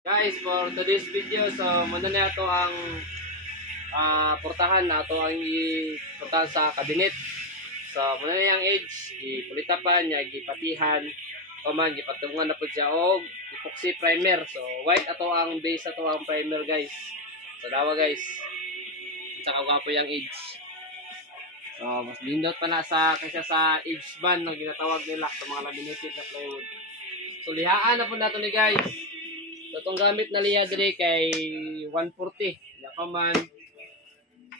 Guys, for today's video, so muna na ito ang portahan na ito ang portahan sa kabinet. So muna na yung edge, ipulitapan niya, ipatihan, man, ipatungan na po siya og epoxy primer. So white ato ang base, ato ang primer guys. So dawa guys, tsaka gwapo yung edge. So mas lindot pa na kaysa sa edge band na ginatawag nila sa mga laminated na plywood. So lihaan na po nato ni guys. So, itong gamit na liha dire kay 140. Yakaman.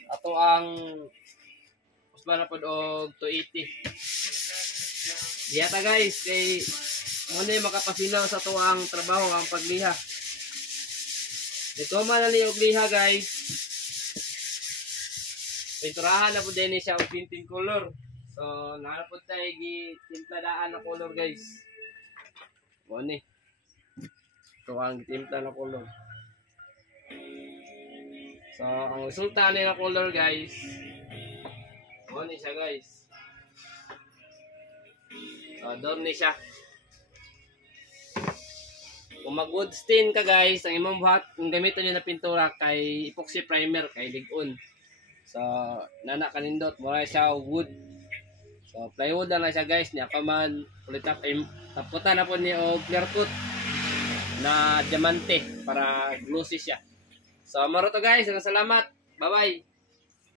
Ato ang usba na po og 280. Liha ta guys. Kay muna yung makapasilaw sa ito ang trabaho, ang pagliha. Ito man na og liha guys. Pinturahan na po din siya og tinting color. So, nakalapod tayo gitimpladaan na color guys. Muna ito ang timpla na color. So, ang resulta nila color guys. Doon ni siya guys. So, doon ni siya. Kung mag-wood stain ka guys, ang imong buhat, kung gamitin nyo na pintura kay epoxy primer, kay ligon. So, nana kanindot, mura siya wood. So, plywood na siya guys. Niya pa man, taputan na po niya o clear coat na diamante para glossy siya. So, maro to guys. Salamat. Bye-bye.